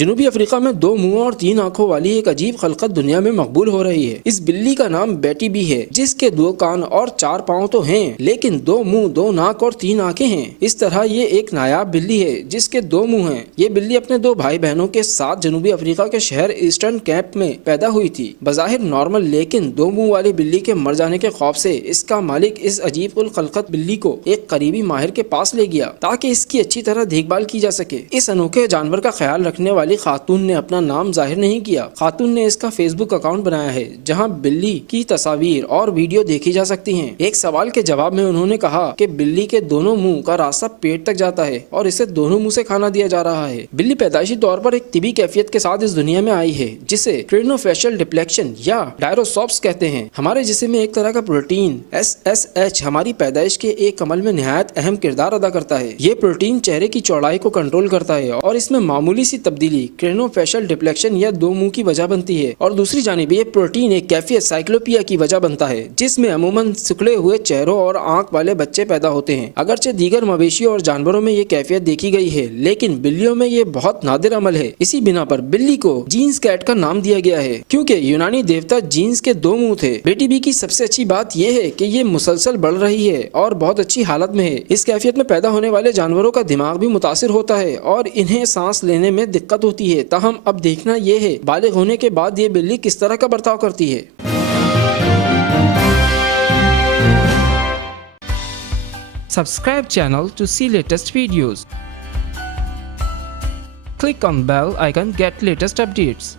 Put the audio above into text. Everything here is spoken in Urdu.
جنوبی افریقہ میں 2 منہ اور 3 آنکھوں والی ایک عجیب خلقت دنیا میں مقبول ہو رہی ہے۔ اس بلی کا نام بیٹی بی ہے، جس کے 2 کان اور 4 پاؤں تو ہیں، لیکن 2 منہ، 2 ناک اور 3 آنکھیں ہیں۔ اس طرح یہ ایک نایاب بلی ہے جس کے 2 منہ ہیں۔ یہ بلی اپنے 2 بھائی بہنوں کے ساتھ جنوبی افریقہ کے شہر ایسٹرن کیپ میں پیدا ہوئی تھی۔ بظاہر نارمل، لیکن 2 منہ والی بلی کے مر جانے کے خوف سے اس کا مالک اس عجیب الخلقت بلی کو ایک قریبی ماہر کے پاس لے گیا تاکہ اس کی اچھی طرح دیکھ بھال کی جا سکے۔ اس انوکھے جانور کا خیال رکھنے والی خاتون نے اپنا نام ظاہر نہیں کیا۔ خاتون نے اس کا فیس بک اکاؤنٹ بنایا ہے جہاں بلی کی تصاویر اور ویڈیو دیکھی جا سکتی ہیں۔ ایک سوال کے جواب میں انہوں نے کہا کہ بلی کے دونوں منہ کا راستہ پیٹ تک جاتا ہے اور اسے دونوں منہ سے کھانا دیا جا رہا ہے۔ بلی پیدائشی طور پر ایک طبی کیفیت کے ساتھ اس دنیا میں آئی ہے جسے کرینوفیشل ڈپلیکشن یا ڈائروسوپس کہتے ہیں۔ ہمارے جسم میں ایک طرح کا پروٹین SSH ہماری پیدائش کے ایک عمل میں نہایت اہم کردار ادا کرتا ہے۔ یہ پروٹین چہرے کی چوڑائی کو کنٹرول کرتا ہے اور اس میں معمولی سی تبدیلی کرینوفیشل ڈپلیکشن یا 2 منہ کی وجہ بنتی ہے، اور دوسری جانب یہ پروٹین ایک کیفیت سائیکلوپیا کی وجہ بنتا ہے جس میں عموماً سکڑے ہوئے چہروں اور آنکھ والے بچے پیدا ہوتے ہیں۔ اگرچہ دیگر مویشیوں اور جانوروں میں یہ کیفیت دیکھی گئی ہے، لیکن بلیوں میں یہ بہت نادر عمل ہے۔ اسی بنا پر بلی کو جینس کیٹ کا نام دیا گیا ہے کیونکہ یونانی دیوتا جینس کے 2 منہ تھے۔ بیٹی بی کی سب سے اچھی بات یہ ہے کہ یہ مسلسل بڑھ رہی ہے اور بہت اچھی حالت میں ہے۔ اس کیفیت میں پیدا ہونے والے جانوروں کا دماغ بھی متاثر ہوتا ہے اور انہیں سانس لینے میں دقت ہوتی ہے۔ تاہم اب دیکھنا یہ ہے بالغ ہونے کے بعد یہ بلی کس طرح کا برتاؤ کرتی ہے۔ Subscribe channel to see latest videos. Click on bell icon get latest updates.